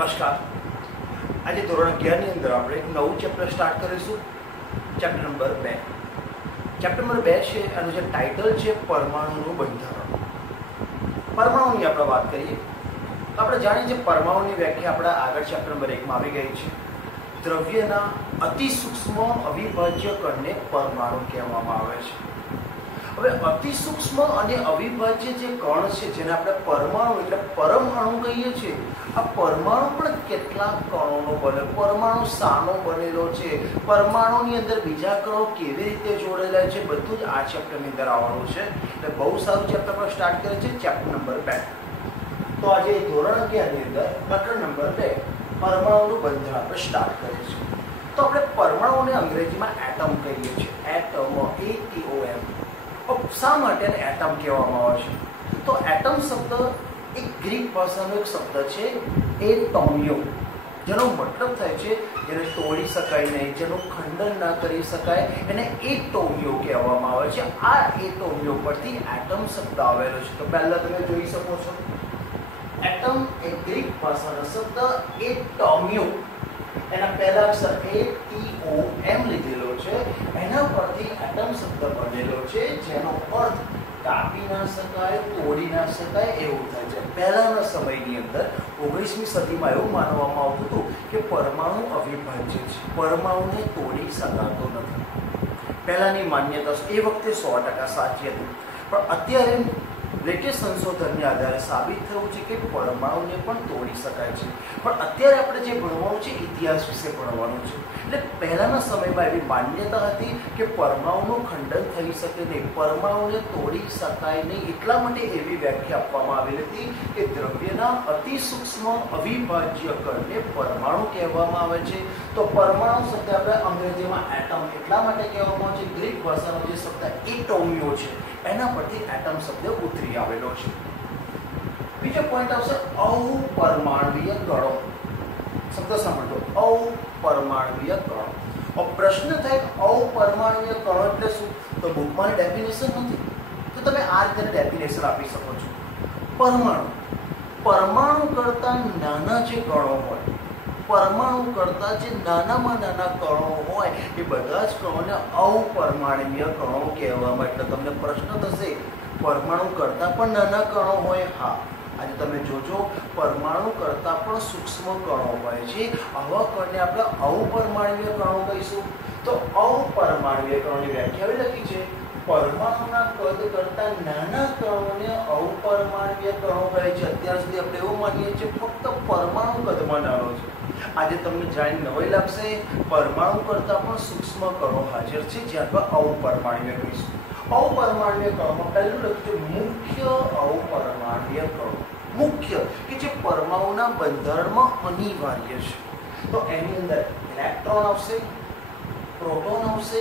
નમસ્કાર. આજે ધોરણ 11 ની અંદર આપણે એક નવું ચેપ્ટર સ્ટાર્ટ કરીશું. Chapter number 2. ચેપ્ટર નંબર 2 છે, એનું જે ટાઇટલ છે પરમાણુનું બંધારણ. પરમાણુની આપણે વાત કરીએ તો આપણે જાણીએ છીએ પરમાણુની વ્યાખ્યા આપણા આગળ ચેપ્ટર નંબર 1 માં આવી ગઈ છે. દ્રવ્યના અતિ સૂક્ષ્મ અવિભાજ્ય કણને પરમાણુ કહેવામાં આવે છે. હવે અતિ સૂક્ષ્મ અને અવિભાજ્ય જે કણ છે જેને આપણે પરમાણુ એટલે પરમાણુ કહીએ છીએ, આ પરમાણુ પણ કેટલા કણોનો બને, પરમાણુ શાનો બનેલો છે, પરમાણુની અંદર બીજા કણો કેવી રીતે જોડેલા છે, બધું જ આ ચેપ્ટરની અંદર આવવાનું છે. એટલે બહુ સારું ચેપ્ટર પર સ્ટાર્ટ કરે છે, ચેપ્ટર નંબર 2. તો આજે ધોરણ 11 ની અંદર પ્રકરણ નંબર 2 પરમાણુનું બંધારણ આપણે સ્ટાર્ટ કરીએ છીએ. તો આપણે પરમાણુને અંગ્રેજીમાં એટમ કહીએ છીએ. Atom, ATOM. શા માટે એટમ કહેવામાં આવે છે? તો એટમ શબ્દ એક ગ્રીક ભાષાનો એક શબ્દ છે, એટોમિયો, જેનો મતલબ થાય છે જેને તોડી શકાય નહીં, જેનું ખંડન ના કરી શકાય, એને એટોમિયો કહેવામાં આવે છે. આ એટોમિયો પરથી એટમ શબ્દ આવેલો છે. તો પહેલા તમે જોઈ શકો છો, એટમ એ ગ્રીક ભાષાનો શબ્દ એટોમિયો, એના પહેલા અક્ષર ATOM લીધેલો છે, એના પરથી એટમ શબ્દ બનેલો છે, જેનો અર્થ કાપી ના શકાય, તોડી ના શકાય એવું થાય છે. પહેલાના સમયની અંદર 19મી સદીમાં એવું માનવામાં આવતું હતું કે પરમાણુ અવિભાજ્ય છે, પરમાણુને તોડી શકાતો નથી. પહેલાની માન્યતા એ વખતે 100% સાચી હતી, પણ અત્યારે લેટેસ્ટ સંશોધનને આધારે સાબિત થયું છે કે પરમાણુને પણ તોડી શકાય છે. પણ અત્યારે આપણે જે ભણવાનું છે ઇતિહાસ વિશે ભણવાનું છે. એટલે પહેલાના સમયમાં એવી માન્યતા હતી કે પરમાણુનું ખંડન થઈ શકે નહીં, પરમાણુને તોડી શકાય નહીં. એટલા માટે એવી વ્યાખ્યા આપવામાં આવેલી હતી કે દ્રવ્યના અતિ સૂક્ષ્મ અવિભાજ્ય કણને પરમાણુ કહેવામાં આવે છે. તો પરમાણુ શબ્દ આપણે અંગ્રેજીમાં એટમ એટલા માટે કહેવામાં આવે છે, ગ્રીક ભાષાનો જે શબ્દ એટોમિયો છે એના પરથી એટમ શબ્દ ઉતરી આવેલો છે. બીજો પોઈન્ટ આવશે અપરમાણવીય કણો. શબ્દ સાંભળો, અપરમાણવીય કણો. પ્રશ્ન થાય અપરમાણવીય કણો એટલે શું? તો બુકમાં ડેફિનેશન નથી, તો તમે આ રીતે ડેફિનેશન આપી શકો છો. પરમાણુ કરતા નાના જે કણો હોય, પરમાણુ કરતા જે નાનામાં નાના કણો હોય એ બધા જ કણોને અપરમાણવીય કણો કહેવામાં. એટલે તમને પ્રશ્ન થશે, પરમાણુ કરતા પણ નાના કણો હોય? હા, આજે તમે જોજો પરમાણુ કરતા પણ સૂક્ષ્મ કણો હોય છે. આવા કણને આપણે અપરમાણવીય કણો કહીશું. તો અપરમાણવીય કણોની વ્યાખ્યા લખી છે, પરમાણુના કદ કરતા નાના કણોને અપરમાણવીય કણો કહે છે. અત્યાર સુધી આપણે એવું માનીએ છીએ ફક્ત પરમાણુ કદમાં નાનો છે. આજે તમને જાણી નવાઈ લાગશે, પરમાણુ કરતા પણ સૂક્ષ્મ કણો હાજર છે, જ્યાં આપણે અપરમાણવીય કહીશું. અપરમાણવીય કણોમાં પહેલું લખ્યું છે મુખ્ય અપરમાણવીય કણો. મુખ્ય કે જે પરમાણુના બંધારણમાં અનિવાર્ય છે. તો એની અંદર ઇલેક્ટ્રોન આવશે, પ્રોટોન આવશે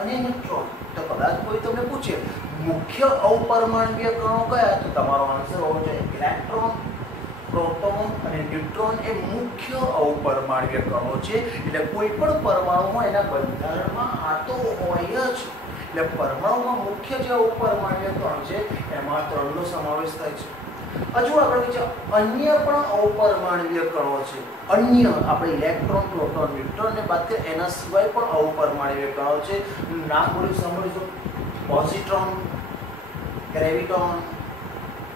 અને ન્યુટ્રોન. તો કદાચ કોઈ તમને પૂછે મુખ્ય અપરમાણવીય કણો કયા, તો તમારો આન્સર હોવો જોઈએ ઇલેક્ટ્રોન, પ્રોટોન અને ન્યુટ્રોન એ મુખ્ય અપરમાણવીય કણો છે. એટલે કોઈ પણ પરમાણુમાં એના બંધારણમાં આ તો હોય જ. એટલે પરમાણુમાં મુખ્ય જે અપરમાણવીય કણ છે એમાં 3નો સમાવેશ થાય છે. હજુ આગળ છે અન્ય પણ અપરમાણવીય કણો છે. અન્ય આપણે ઇલેક્ટ્રોન, પ્રોટોન, ન્યુટ્રોન ને બાદ કરીએ એના સિવાય પણ અપરમાણવીય કણો છે. નામ બોલી સાંભળજો, પોઝિટ્રોન, ગ્રેવિટોન,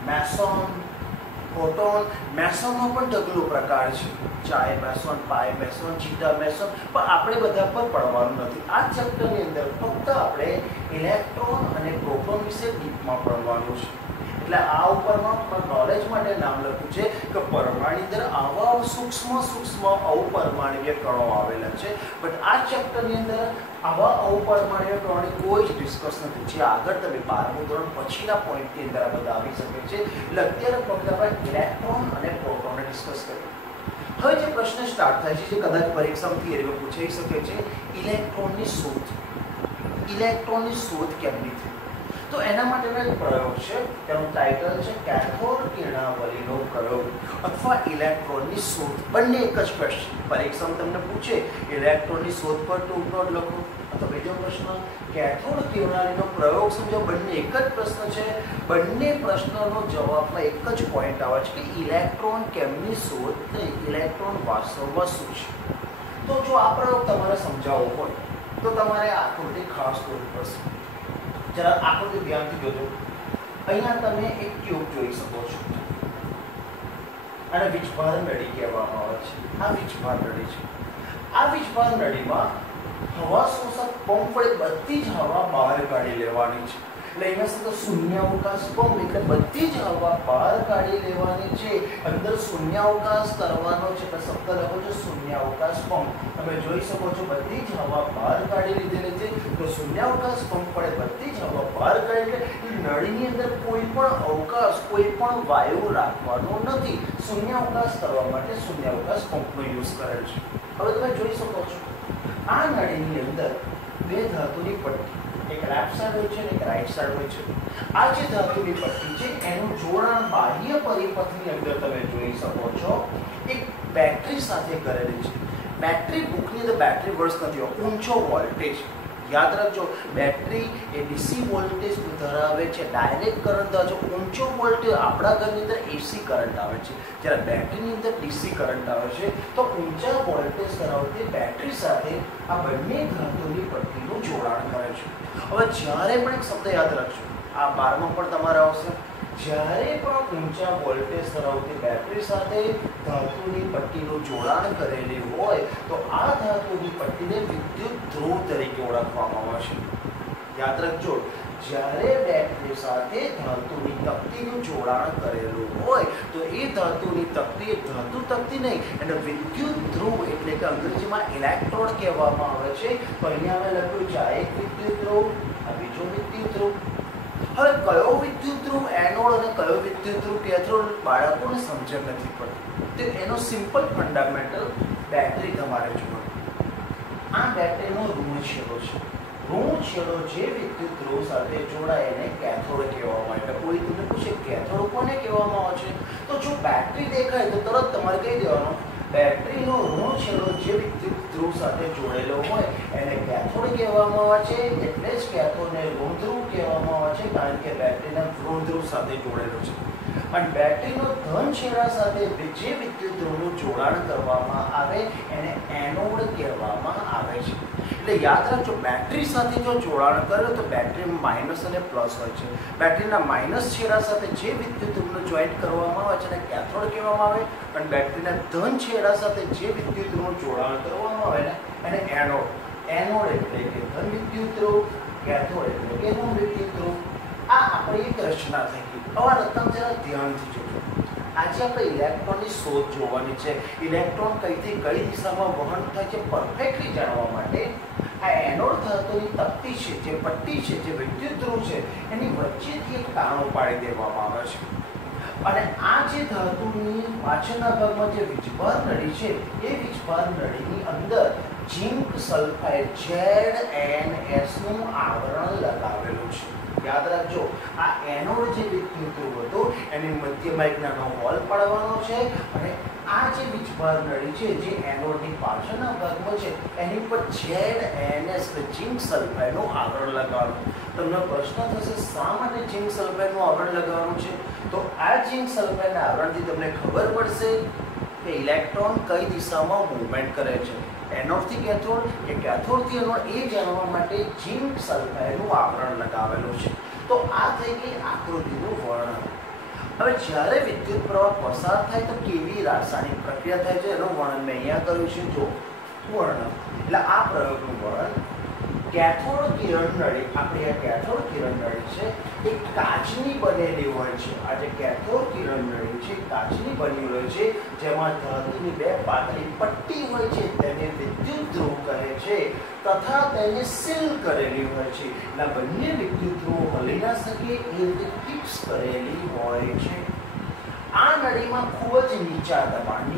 મેસોન, ફોટોન. મેસોનમાં પણ ઢગલો પ્રકાર છે, ચાય મેસોન, પાય મેસોન, ચીટા મેસોન, પણ આપણે બધા પર પડવાનું નથી. આ ચેપ્ટરની અંદર ફક્ત આપણે ઇલેક્ટ્રોન અને પ્રોટોન વિશે ડીપમાં પડવાનું છે. એટલે આ ઉપરમાં નોલેજ માટે નામ લખ્યું છે કે પરમાણુની અંદર આવા સૂક્ષ્મ અપરમાણવીય કણો આવેલા છે. બટ આ ચેપ્ટરની અંદર આવા અપરમાણવીય કણોની કોઈ જ ડિસ્કસ નથી. જે આગળ તમે 12મું ધોરણ પછીના પોઈન્ટની અંદર આ બધા આવી શકે છે. એટલે અત્યારે ફક્ત આપણે ઇલેક્ટ્રોન અને પ્રોટોનને ડિસ્કસ કરીએ. હવે જે પ્રશ્ન સ્ટાર્ટ થાય છે, જે કદાચ પરીક્ષામાં થિયરીમાં પૂછાઈ શકે છે, ઇલેક્ટ્રોનની શોધ. ઇલેક્ટ્રોનની શોધ કેમની થઈ? તો એના માટેનો એક પ્રયોગ છે, તેનું ટાઇટલ છે કેથોડ કિરણાવલીનો પ્રયોગ અથવા ઇલેક્ટ્રોનની શોધ. બંને એક જ ક્વેશ્ચન. પરીક્ષામાં તમને પૂછે ઇલેક્ટ્રોનની શોધ પર 2 નોટ લખો, અથવા બીજો પ્રશ્ન કેથોડ કિરણાવલીનો પ્રયોગ સમજો. બંને એક જ પ્રશ્ન છે. બંને પ્રશ્નનો જવાબમાં એક જ પોઈન્ટ આવે છે કે ઇલેક્ટ્રોન કેમની શોધ થઈ, ઇલેક્ટ્રોન વાસ્તવમાં શું છે. તો જો આ પ્રયોગ તમારે સમજાવવો હોય તો તમારે આકૃતિ ખાસ દોરવી પડશે. જરા આકૃતિ ધ્યાનથી જોજો. અહીંયા તમે એક ટ્યુબ જોઈ શકો છો, અને વીજભાર નળી કહેવામાં આવે છે. આ વીજભાર નળી છે. આ વીજભાર નળીમાં હવા શોષક પંપ વડે બધી જ હવા બહાર કાઢી લેવાની છે. એટલે અહીંયા શું તો શૂન્યાવકાશ પંપ, એટલે બધી જ હવા બહાર કાઢી લેવાની છે. અંદર શૂન્યાવકાશ કરવાનો છે, એટલે શબ્દ લખો છો શૂન્યાવકાશ પંપ. તમે જોઈ શકો છો બધી જ હવા બહાર કાઢી લીધેલી છે. તો શૂન્યાવકાશ પંપ વડે બધી જ હવા બહાર કાઢી એટલે નળીની અંદર કોઈ પણ અવકાશ, કોઈ પણ વાયુ રાખવાનો નથી. શૂન્યાવકાશ કરવા માટે શૂન્યાવકાશ પંપનો યુઝ કરેલ છે. હવે તમે જોઈ શકો છો આ નળીની અંદર બે ધાતુની પટ્ટી, એક લેફ્ટ સાઈડ હોય છે અને એક રાઈટ સાઈડ હોય છે. આ જે ધાતુની પટ્ટી છે એનું જોડાણ બાહ્ય પરિપથની અંદર તમે જોઈ શકો છો એક બેટરી સાથે કરેલી છે. બેટરી બુકની અંદર બેટરી વર્ડ્સ નથી, ઊંચો વોલ્ટેજ. યાદ રાખજો, બેટરી એ ડીસી વોલ્ટેજ ધરાવે છે, ડાયરેક્ટ કરંટ ધરાવે છે. ઊંચો વોલ્ટેજ આપણા ઘરની અંદર એસી કરંટ આવે છે, જ્યારે બેટરીની અંદર ડીસી કરંટ આવે છે. તો ઊંચા વોલ્ટેજ ધરાવતી બેટરી સાથે આ બંને ધાતુની પટ્ટીનું જોડાણ કરે છે. હવે જ્યારે પણ એક શબ્દ યાદ રાખજો, આ 12માં પણ તમારે આવશે, જ્યારે પણ ઊંચા વોલ્ટેજ ધરાવતી બેટરી સાથે ધાતુની પટ્ટીનું જોડાણ કરેલી હોય તો આ ધાતુની પટ્ટીને વિદ્યુત ધ્રુવ તરીકે ઓળખવામાં આવે છે. યાદ રાખજો, જ્યારે બેટરી સાથે ધાતુની તકતીનું જોડાણ કરેલું હોય તો એ ધાતુની તકતી, ધાતુ તકતી નહીં, એને વિદ્યુત ધ્રુવ એટલે કે અંગ્રેજીમાં ઇલેક્ટ્રોડ કહેવામાં આવે છે. તો અહીંયા અમે લખ્યું છે આ એક વિદ્યુત ધ્રુવ, આ બીજો વિદ્યુત ધ્રુવ. હવે કયો વિદ્યુત ધ્રુવ એનોડ અને કયો વિદ્યુત ધ્રુવ કેથોડ બાળકોને સમજણ નથી પડતી. તો એનો સિમ્પલ ફંડામેન્ટલ બેટરી તમારે જોવાનું. આ બેટરીનો ઋણ છેડો છે. ઋણ છેડો જે વિદ્યુત ધ્રુવ સાથે જોડાય એને કેથોડ કહેવામાં આવે. એટલે કોઈ તમને પૂછે કેથોડ કોને કહેવામાં આવે છે, તો જો બેટરી દેખાય તો તરત તમારે કહી દેવાનું બેટરીનો ઋણ છેડો જે વિદ્યુત ધ્રુવ સાથે જોડેલો હોય એને કેથોડ કહેવામાં આવે છે. એટલે જ કેથોડને ઋણ ધ્રુવ કહેવામાં આવે છે, કારણ કે બેટરીના ઋણ ધ્રુવ સાથે જોડેલો છે. અને બેટરીનો ધન છેડા સાથે જે વિદ્યુત ધ્રુવનું જોડાણ કરવામાં આવે એને એનોડ કહેવામાં આવે છે. એટલે યાદ રાખજો, બેટરી સાથે જો જોડાણ કરે તો બેટરી માઇનસ અને પ્લસ હોય છે. બેટરીના માઇનસ છેડા સાથે જે વિદ્યુત ધ્રુવનું જોઈન્ટ કરવામાં આવે છે એને કેથોડ કહેવામાં આવે, અને બેટરીના ધન છેડા સાથે જે વિદ્યુત ધ્રુવનું જોડાણ કરવામાં આવે ને એને એનોડ. એનોડ એટલે કે ધન વિદ્યુત ધ્રુવ, કેથોડ એટલે કે ઋણ વિદ્યુત ધ્રુવ. આ આપણી એક રચના થઈ ગઈ. હવે રતન જરા ધ્યાનથી જોજો. આજે આપણે ઇલેક્ટ્રોનની શોધ જોવાની છે. ઇલેક્ટ્રોન કઈથી કઈ દિશામાં વહન થાય છે પરફેક્ટલી જાણવા માટે આ એનોડ ધાતુની તકતી છે, જે પટ્ટી છે, જે વિદ્યુત ધ્રુવ છે, એની વચ્ચેથી એક તાણું પાડી દેવામાં આવે છે. અને આ જે ધાતુની પાછળના ભાગમાં જે વીજભાર નળી છે એ વીજભાર નળીની અંદર ઝિંક સલ્ફાઇડ ZnS નું આવરણ લગાવેલું છે. યાદ રાખજો, આ એનોડ જે વિદ્યુત ધ્રુવ હતો એની મધ્યમાં એક નાનો હોલ પાડવાનો છે, અને આ જે વીજભાર નળી છે જે એનોડની પાછળના ભાગમાં છે એની પર ZnS ઝિંક સલ્ફાઇડનું આવરણ લગાવવાનું. તમને પ્રશ્ન થશે શા માટે ઝિંક સલ્ફાઇડનું આવરણ લગાવવાનું છે? તો આ ઝિંક સલ્ફાઇડના આવરણથી તમને ખબર પડશે કે ઇલેક્ટ્રોન કઈ દિશામાં મૂવમેન્ટ કરે છે, એનોડથી કેથોડ કે કેથોડથી એનોડ, એ જાણવા માટે ઝિંક સલ્ફાઇડનું આવરણ લગાવેલું છે. તો આ થઈ ગઈ આકૃતિનું વર્ણન. હવે જ્યારે વિદ્યુત પ્રવાહ પસાર થાય તો કેવી રાસાયણિક પ્રક્રિયા થાય છે એનું વર્ણન મેં અહીંયા કર્યું છે. જો વર્ણન એટલે આ પ્રયોગનું વર્ણન. કેથોડ કિરણ નળી, આપણી આ કેથોડ કિરણ નળી છે એ કાચની બનેલી હોય છે. આ જે કેથોડ કિરણ નળી છે કાચની બની હોય છે, જેમાં ધાતુની બે પાતળી પટ્ટી હોય છે તેને વિદ્યુત ધ્રુવ કહે છે, તથા તેને સીલ કરેલી હોય છે. એટલે બંને વિદ્યુત ધ્રુવો હલી ના શકે એ રીતે ફિક્સ કરેલી હોય છે. આ નળીમાં ખૂબ જ નીચા દબાણ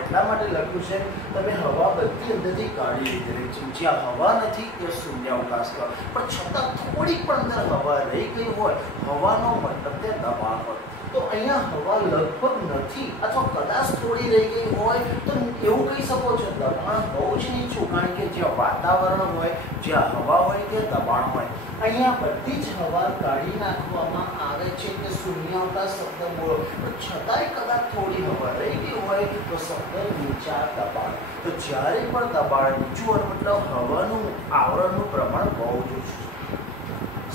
એટલા માટે લખ્યું છે તમે હવા બધી અંદરથી કાઢી લીધેલી છે, જ્યાં હવા નથી ત્યાં શૂન્યાવકાશ કરો, પણ છતાં થોડીક પણ અંદર હવા રહી ગઈ હોય, હવાનો મતલબ તે દબાણ હોય, તો અહીંયા હવા લગભગ નથી અથવા કદાચ થોડી રહી ગઈ હોય તો એવું કહી શકો છો દબાણ બહુ જ નીચું, કારણ કે જ્યાં વાતાવરણ હોય, જ્યાં હવા હોય ત્યાં દબાણ હોય. અહીંયા બધી જ હવા કાઢી નાખવામાં આવે છે કે શૂન્યાવકાશ શબ્દ બોલો, પણ છતાંય કદાચ થોડી હવા રહી ગઈ હોય તો શબ્દ નીચા દબાણ. તો જ્યારે પણ દબાણ નીચું હોય મતલબ હવાનું આવરણનું પ્રમાણ બહુ જ ઓછું.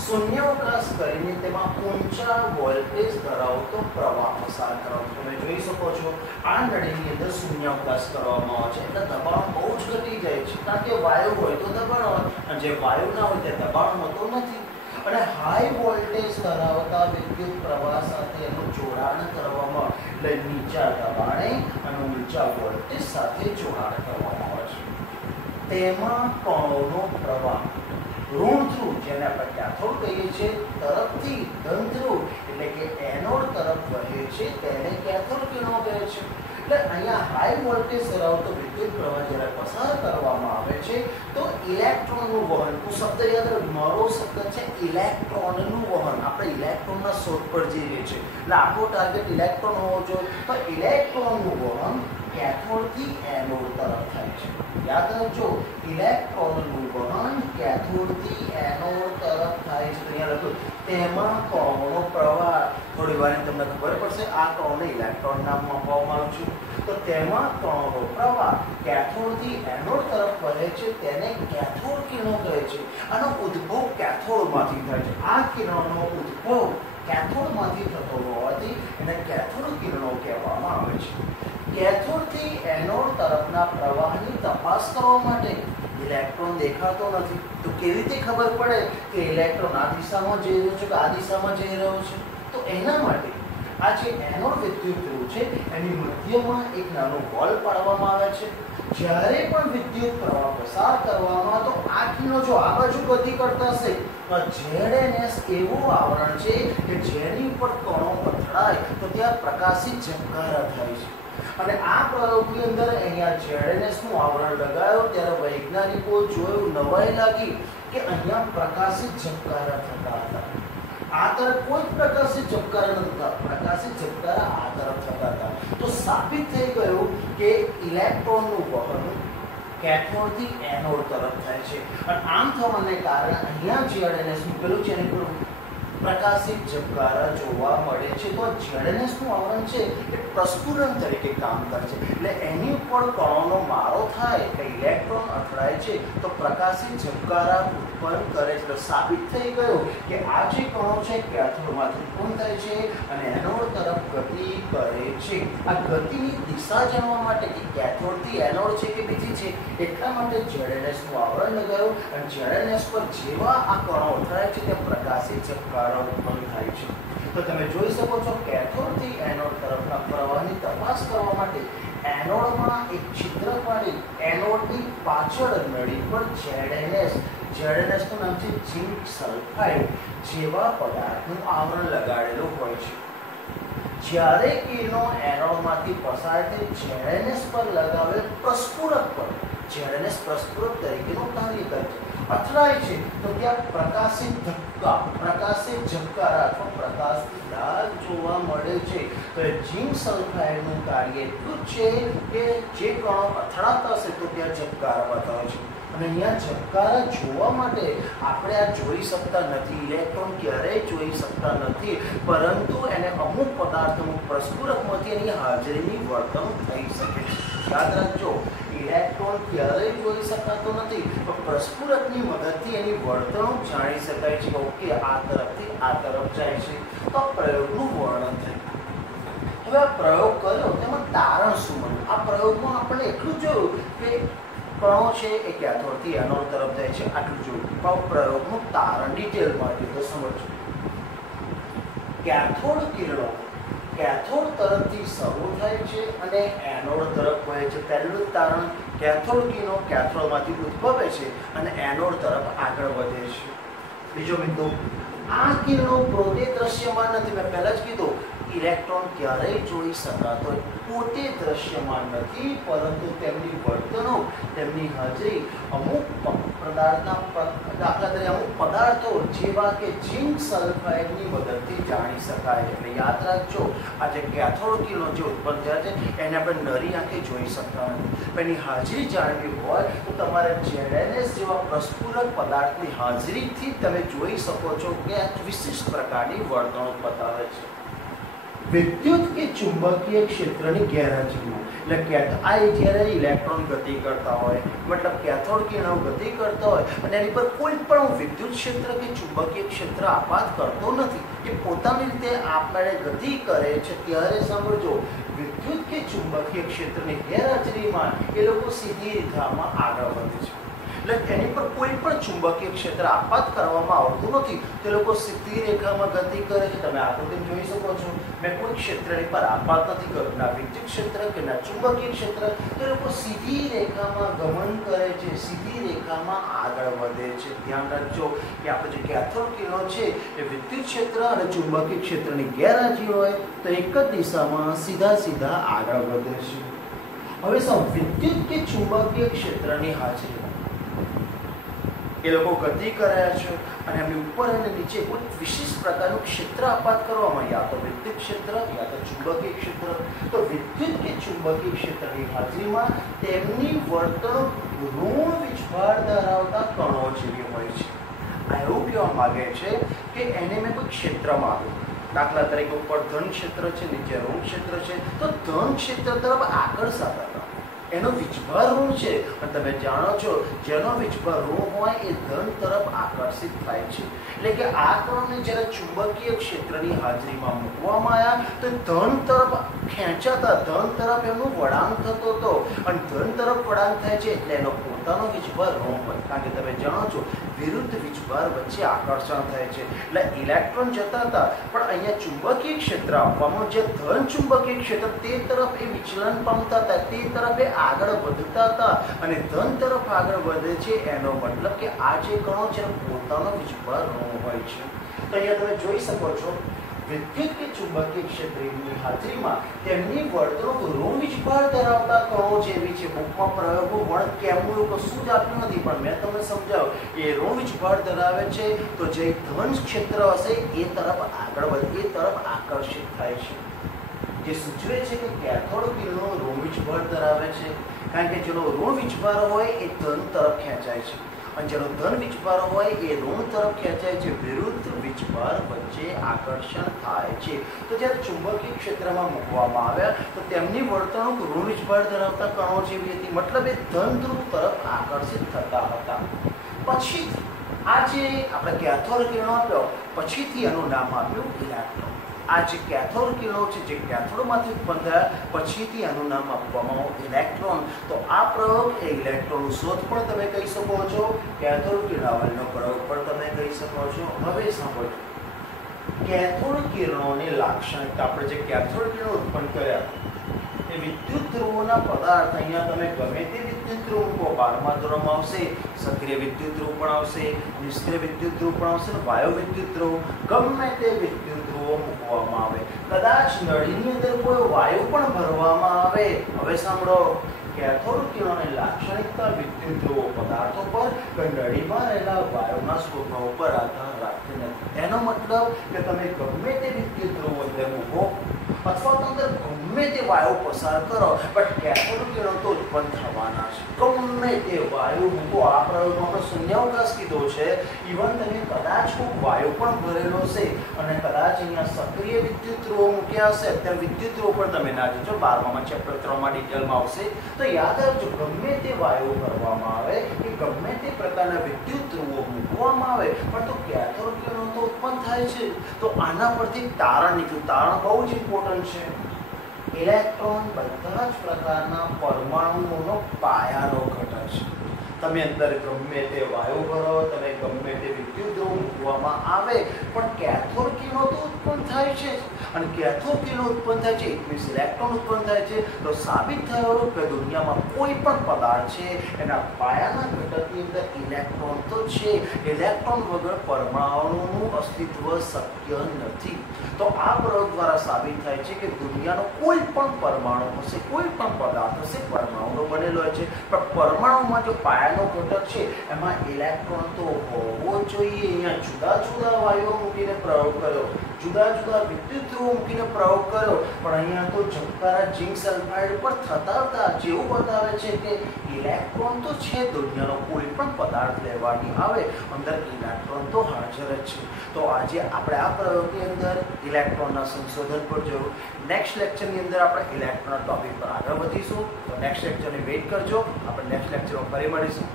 શૂન્યાવકાશ કરીને તેમાં ઊંચા વોલ્ટેજ ધરાવતો પ્રવાહ પસાર કરવાનો. તમે જોઈ શકો છો આ નળીની અંદર શૂન્યાવકાશ કરવામાં આવે છે એટલે દબાણ બહુ જ ઘટી જાય છે, કારણ કે વાયુ હોય તો દબાણ હોય અને જે વાયુ ના હોય તે દબાણ હોતું નથી. અને હાઈ વોલ્ટેજ ધરાવતા વિદ્યુત પ્રવાહ સાથે એનું જોડાણ કરવામાં એટલે નીચા દબાણે અને ઊંચા વોલ્ટેજ સાથે જોડાણ કરવામાં આવે છે. તેમાં કણોનો પ્રવાહ ઋણ ધ્રુવ જેને આપણે કેથોડ કહીએ છીએ તરફથી ધન ધ્રુવ એટલે કે એનોડ તરફ વહે છે તેને કેથોડ કિરણો કહે છે. એટલે અહીંયા હાઈ વોલ્ટેજ ધરાવતો વિદ્યુત પ્રવાહ જ્યારે પસાર કરવામાં આવે છે તો ઇલેક્ટ્રોનનું વહન, હું શબ્દ યાદ રાખો, મારો શબ્દ છે ઇલેક્ટ્રોનનું વહન. આપણે ઇલેક્ટ્રોનના શોધ પર જઈએ છીએ એટલે આપણો ટાર્ગેટ ઇલેક્ટ્રોન હોવો જોઈએ, તો ઇલેક્ટ્રોનનું વહન કેથોડથી એનોડ તરફ થાય છે. યાદ રાખજો ઇલેક્ટ્રોનનું વહન કેથોડથી એનોડ તરફ થાય છે. અહીંયા લખ્યું તેમાં કણોનો પ્રવાહ, થોડી વાર તમને ખબર પડશે આ કણોને ઇલેક્ટ્રોન નામ આપવામાં આવ્યું છે. તો તેમાં કણોનો પ્રવાહ કેથોડથી એનોડ તરફ વહે છે તેને કેથોડ કિરણો કહે છે. આનો ઉદ્ભવ કેથોડમાંથી થાય છે. આ કિરણોનો ઉદ્ભવ કેથોડમાંથી થતો હોવાથી એને કેથોડ કિરણો કહેવામાં આવે છે. કેથોડથી એનોડ તરફના પ્રવાહની તપાસ કરવા માટે ઇલેક્ટ્રોન દેખાતો નથી તો કેવી રીતે ખબર પડે કે ઇલેક્ટ્રોન આ દિશામાં જઈ રહ્યો છે કે આ દિશામાં જઈ રહ્યો છે? તો એના માટે આ જે એનોડ વિદ્યુત ધ્રુવ છે એની મધ્યમાં એક નાનો હોલ પાડવામાં આવે છે. જ્યારે પણ વિદ્યુત પ્રવાહ પસાર કરવામાં તો આ કિરણો જો આ બાજુ ગતિ કરતા હશે તો ZNS એવું આવરણ છે કે જેની ઉપર કણો અથડાય તો ત્યાં પ્રકાશિત ઝબકારા થાય છે. અને આ પ્રયોગની અંદર અહીંયા ZNS નું આવરણ લગાવ્યો ત્યારે વૈજ્ઞાનિકો જોયું, નવાઈ લાગી કે અહીંયા પ્રકાશિત ઝબકારા થતા હતા. આ તરફ કોઈ પ્રકાશિત ઝબકારા નહોતા, પ્રકાશિત ઝબકારા આ તરફ થતા હતા. તો સાબિત થઈ ગયું કે ઇલેક્ટ્રોનનું વહન કેથોડથી એનોડ તરફ થાય છે. અને આમ થવાને કારણે અહીંયા ZNS નું પેલું છે પ્રકાશિત ઝબકારા જોવા મળે છે. તો ZNS નું આવરણ છે એ પ્રસ્ફુરણ તરીકે કામ કરે છે. એટલે એની ઉપર કણોનો મારો થાય કે ઇલેક્ટ્રોન અથડાય છે તો પ્રકાશિત ઝબકારા ઉત્પન્ન કરે છે. સાબિત થઈ ગયું કે આ જે કણો છે કેથોડમાંથી ઉત્પન્ન થાય છે અને એનોડ તરફ ગતિ કરે છે. આ ગતિની દિશા જાણવા માટે કે કેથોડથી એનોડ છે કે બીજી છે એટલા માટે ZNS નું આવરણ લગાવ્યું અને ZNS પર જેવા આ કણો અથડાય છે તે પ્રકાશિત ઝબકારા ઉત્પન્ન થાય છે. તો તમે જોઈ શકો છો કેથોડથી એનોડ તરફના પ્રવાહની તપાસ કરવા માટે એનોડમાં એક છિદ્ર પાડી એનોડની પાછળ નળી પર ZNS નું નામ છે ઝિંક સલ્ફાઇડ જેવા પદાર્થનું આવરણ લગાડેલું હોય છે. જ્યારે કિરણો એનોડમાંથી પસાર થઈ ZNS પર લગાવેલ પ્રસ્ફુરક પર ZNS પ્રસ્ફુરક તરીકેનું કાર્ય કરે છે, અથડાય છે તો ત્યાં પ્રકાશિત ધક્કા, પ્રકાશિત ઝબકારા અથવા પ્રકાશની ડાઘ જોવા મળે છે. તો એ ઝિંક સલ્ફાઇડનું કાર્ય એટલું જ છે કે જે કણો અથડાતા હશે તો ત્યાં ઝબકારા બતાવે છે. અને અહીંયા ઝબકારા જોવા માટે આપણે આ જોઈ શકતા નથી, ઇલેક્ટ્રોન ક્યારેય જોઈ શકતા નથી, પરંતુ એને અમુક પદાર્થોનું પ્રસ્ફુરકમાંથી એની હાજરીની વર્તણૂક થઈ શકે છે. યાદ રાખજો ઇલેક્ટ્રોન ક્યારેય જોઈ શકાતો નથી તો પ્રસ્ફુરકની મદદથી એની વર્તણૂક જાણી શકાય છે. ઓકે આ તરફથી આ તરફ જાય છે. તો પ્રયોગનું વર્ણન થાય. હવે આ પ્રયોગ કર્યો તેમાં તારણ શું મળ્યું? આ પ્રયોગમાં આપણે એટલું જોયું કે કણો છે એ કેથોડથી એનોડ તરફ જાય છે, આટલું જોયું. પણ પ્રયોગનું તારણ ડિટેલમાં તો સમજો. કેથોડ કિરણો કેથોડ તરફથી શરૂ થાય છે અને એનોડ તરફ વહે છે. પહેલું તારણ કેથોડ કિરણો કેથોડમાંથી ઉદ્ભવે છે અને એનોડ તરફ આગળ વધે છે. બીજો બિંદુ આ કિરણો પોતે દ્રશ્યમાન નથી. મેં પહેલા જ કીધું ઇલેક્ટ્રોન ક્યારેય જોઈ શકાતો પોતે દ્રશ્યમાન નથી, પરંતુ તેમની વર્તણૂક, તેમની હાજરી અમુક પદાર્થના દાખલા તરીકે અમુક પદાર્થો જેવા કે ઝિંક સલ્ફાઇડની મદદથી જાણી શકાય. એટલે યાદ રાખજો, આ જે કેથોડ કિરણો જે ઉત્પન્ન થયા છે એને આપણે નરી આંખે જોઈ શકતા નથી. એની હાજરી જાણવી હોય તો તમારે ZNS જેવા પ્રસ્ફુરક પદાર્થની હાજરીથી તમે જોઈ શકો છો કે આ વિશિષ્ટ પ્રકારની વર્તણૂક બતાવે છે. વિદ્યુત કે ચુંબકીય ક્ષેત્રની ગેરહાજરીમાં, એટલે આ જ્યારે ઇલેક્ટ્રોન ગતિ કરતા હોય, મતલબ કેથોડ કિરણો ગતિ કરતા હોય અને એની પર કોઈ પણ વિદ્યુત ક્ષેત્ર કે ચુંબકીય ક્ષેત્ર આપાત કરતો નથી, એ પોતાની રીતે આપણે ગતિ કરે છે, ત્યારે સાંભળજો, વિદ્યુત કે ચુંબકીય ક્ષેત્રની ગેરહાજરીમાં એ લોકો સીધી રેખામાં આગળ વધે છે. એટલે એની પર કોઈ પણ ચુંબકીય ક્ષેત્ર આપાત કરવામાં આવતું નથી, તે લોકો સીધી રેખામાં ગતિ કરે છે. તમે આકૃતિ જોઈ શકો છો, મેં કોઈ ક્ષેત્રની પર આપાત નથી કર્યું, ના વિદ્યુત ક્ષેત્ર કે ના ચુંબકીય ક્ષેત્ર. તે લોકો સીધી રેખામાં ગમન કરે છે, સીધી રેખામાં આગળ વધે છે. ધ્યાન રાખજો કે આપણે જે કેથોડ કિરણો છે એ વિદ્યુત ક્ષેત્ર અને ચુંબકીય ક્ષેત્રની ગેરહાજરી હોય તો એક જ દિશામાં સીધા આગળ વધે છે. હવે વિદ્યુત કે ચુંબકીય ક્ષેત્રની હાજરી, એ લોકો ગતિ કર્યા છે અને એમની ઉપર અને નીચે કોઈ વિશિષ્ટ પ્રકારનું ક્ષેત્ર આપાત કરવામાં, યા તો વિદ્યુત ક્ષેત્ર યા તો ચુંબકીય ક્ષેત્ર. તો વિદ્યુત કે ચુંબકીય ક્ષેત્રની હાજરીમાં તેમની વર્તણૂક ઋણ વીજભાર ધરાવતા કણો જેવી હોય છે. આ એવું કહેવા માંગે છે કે એને મેં કોઈ ક્ષેત્રમાં આપ્યું, દાખલા તરીકે ઉપર ધન ક્ષેત્ર છે, નીચે ઋણ ક્ષેત્ર છે, તો ધન ક્ષેત્ર તરફ આકર્ષાતા હતા, એનો વીજભાર ઋણ છે. અને તમે જાણો છો જેનો વીજભાર ઋણ હોય એ ધન તરફ આકર્ષિત થાય છે. એટલે કે આ કણોને જ્યારે ચુંબકીય ક્ષેત્રની હાજરીમાં મૂકવામાં આવ્યા તો ધન તરફ ખેંચાતા, ધન તરફ એમનું વળાંક થતો હતો. અને ધન તરફ વળાંક થાય છે એટલે એનો પોતાનો વીજભાર ઋણ હોય, કારણ કે તમે જાણો છો વિરુદ્ધ વીજભાર વચ્ચે આકર્ષણ થાય છે. એટલે ઇલેક્ટ્રોન જતા હતા, પણ અહીંયા ચુંબકીય ક્ષેત્ર આપવામાં, જે ધન ચુંબકીય ક્ષેત્ર તે તરફ એ વિચલન પામતા હતા, તે તરફ એ આગળ વધતા હતા અને ધન તરફ આગળ વધે છે. એનો મતલબ કે આ જે કણો છે પોતાનો વીજભાર ઋણ હોય છે. તો અહીંયા તમે જોઈ શકો છો વિદ્યુત કે ચુંબકીય ક્ષેત્રની હાજરીમાં તેમની વર્તણૂક ઋણ વીજભાર ધરાવતા કણો જેવી છે. બુકમાં પ્રયોગો વણ કેમનું એવું કશું જ આપ્યું નથી, પણ મેં તમને સમજાવ્યું એ ઋણ વીજભાર ધરાવે છે તો જે ધન ક્ષેત્ર હશે એ તરફ આગળ વધે, એ તરફ આકર્ષિત થાય છે. જે સૂચવે છે કે કેથોડ કિરણો ઋણ વીજભાર ધરાવે છે, કારણ કે જેનો ઋણ વીજભાર હોય એ ધન તરફ ખેંચાય છે અને જેનો ધન વીજભાર હોય એ ઋણ તરફ ખેંચાય છે. વિરુદ્ધ વીજભાર વચ્ચે આકર્ષણ થાય છે. તો જ્યારે ચુંબકીય ક્ષેત્રમાં મૂકવામાં આવ્યા તો તેમની વર્તણૂક ઋણ વીજભાર ધરાવતા કણો જેવી હતી, મતલબ એ ધન ધ્રુવ તરફ આકર્ષિત થતા હતા. પછી આ જે આપણે કેથોડ કિરણો આપ્યો, પછીથી એનું નામ આપ્યું ઇલેક્ટ્રોન. આ જે કેથોડ કિરણો છે જે કેથોડમાંથી ઉત્પન્ન થયા, પછીથી આનું નામ આપવામાં આવ્યું ઇલેક્ટ્રોન. તો આ પ્રયોગ એ ઇલેક્ટ્રોનની શોધ પણ તમે કહી શકો છો, કેથોડ કિરણાવલીનો પ્રયોગ પણ તમે કહી શકો છો. હવે સાંભળો, કેથોડ કિરણોની લાક્ષણિકતા, આપણે જે કેથોડ કિરણો ઉત્પન્ન કર્યા એ વિદ્યુત ધ્રુવોના પદાર્થ, અહીંયા તમે ગમે તે વિદ્યુત ધ્રુવ મૂકો, 12મા ધોરણમાં આવશે, સક્રિય વિદ્યુત ધ્રુવ પણ આવશે, નિષ્ક્રિય વિદ્યુત ધ્રુવ પણ આવશે, વાયુ વિદ્યુત ધ્રુવ, ગમે તે વિદ્યુત ધ્રુવો મૂકવામાં આવે, કદાચ નળીની અંદર કોઈ વાયુ પણ ભરવામાં આવે. હવે સાંભળો, કેથોડ કિરણોની લાક્ષણિકતા વિદ્યુત ધ્રુવો પદાર્થો પર કે નળીમાં રહેલા વાયુના સ્વભાવ પર આધાર રાખતી નથી. એનો મતલબ કે તમે ગમે તે વિદ્યુત ધ્રુવો અંદર મૂકો અથવા તો અંદર ગમે તે વાયુ પસાર કરો, પણ કેથોડ કિરણો તો ઉત્પન્ન થવાના છે. ગમે તે વાયુ મૂકો, આ પ્રયોગમાં આપણે શૂન્યાવકાશ કીધો છે. ઇવન તમે કદાચ કોઈ વાયુ પણ ભરેલો છે અને કદાચ અહીંયા સક્રિય વિદ્યુત ધ્રુવો મૂક્યા હશે, અત્યારે વિદ્યુત ધ્રુવો પણ તમે ના જોજો, 12મા ચેપ્ટર 3માં ડિટેલમાં આવશે. તો યાદ રાખજો, ગમે તે વાયુ ભરવામાં આવે કે ગમે તે પ્રકારના વિદ્યુત ધ્રુવો મૂકવામાં આવે, પણ તો કેથોડ કિરણો તો ઉત્પન્ન થાય છે. તો આના પરથી તારણ નીકળ્યું. તારણ બહુ જ ઇમ્પોર્ટન્ટ છે. ઇલેક્ટ્રોન બધા જ પ્રકારના પરમાણુઓનો પાયાનો ઘટક છે. તમે અંદર ગમે તે વાયુ ભરો, તમે ગમે તે વિદ્યુત ધ્રુવ મૂકવામાં આવે, પણ કેથોડ કિરણો તો ઉત્પન્ન થાય છે અને કેથોડ કિરણો ઉત્પન્ન થાય છે એટલે ઇલેક્ટ્રોન ઉત્પન્ન થાય છે. તો સાબિત થયું કે દુનિયામાં કોઈ પણ પદાર્થ છે એના પાયાના ઘટકની અંદર ઇલેક્ટ્રોન તો છે. ઇલેક્ટ્રોન વગર પરમાણુનું અસ્તિત્વ શક્ય નથી. તો આ પ્રયોગ દ્વારા સાબિત થાય છે કે દુનિયાનો કોઈ પણ પરમાણુ હશે, કોઈ પણ પદાર્થ હશે, પરમાણુનો બનેલો હોય છે, પણ પરમાણુમાં જો પાયાનો ઘટક છે એમાં ઇલેક્ટ્રોન તો હોવો જોઈએ. અહીંયા જુદા જુદા વાયુઓ મૂકીને પ્રયોગ કર્યો, જુદા જુદા વિદ્યુત ધ્રુવો મૂકીને પ્રયોગ કર્યો, પણ અહીંયા તો ઝંકારા ઝિંક સલ્ફાઇડ પર થતા જેવું બતાવે છે કે ઇલેક્ટ્રોન તો છે. દુનિયાનો કોઈ પણ પદાર્થ લેવાની આવે અંદર ઇલેક્ટ્રોન તો હાજર જ છે. તો આજે આપણે આ પ્રયોગની અંદર ઇલેક્ટ્રોનના સંશોધન પર જોયું. નેક્સ્ટ લેક્ચરની અંદર આપણે ઇલેક્ટ્રોનના ટોપિક પર આગળ વધીશું. તો નેક્સ્ટ લેક્ચરની વેઇટ કરજો. આપણે નેક્સ્ટ લેક્ચરમાં ફરી મળીશું.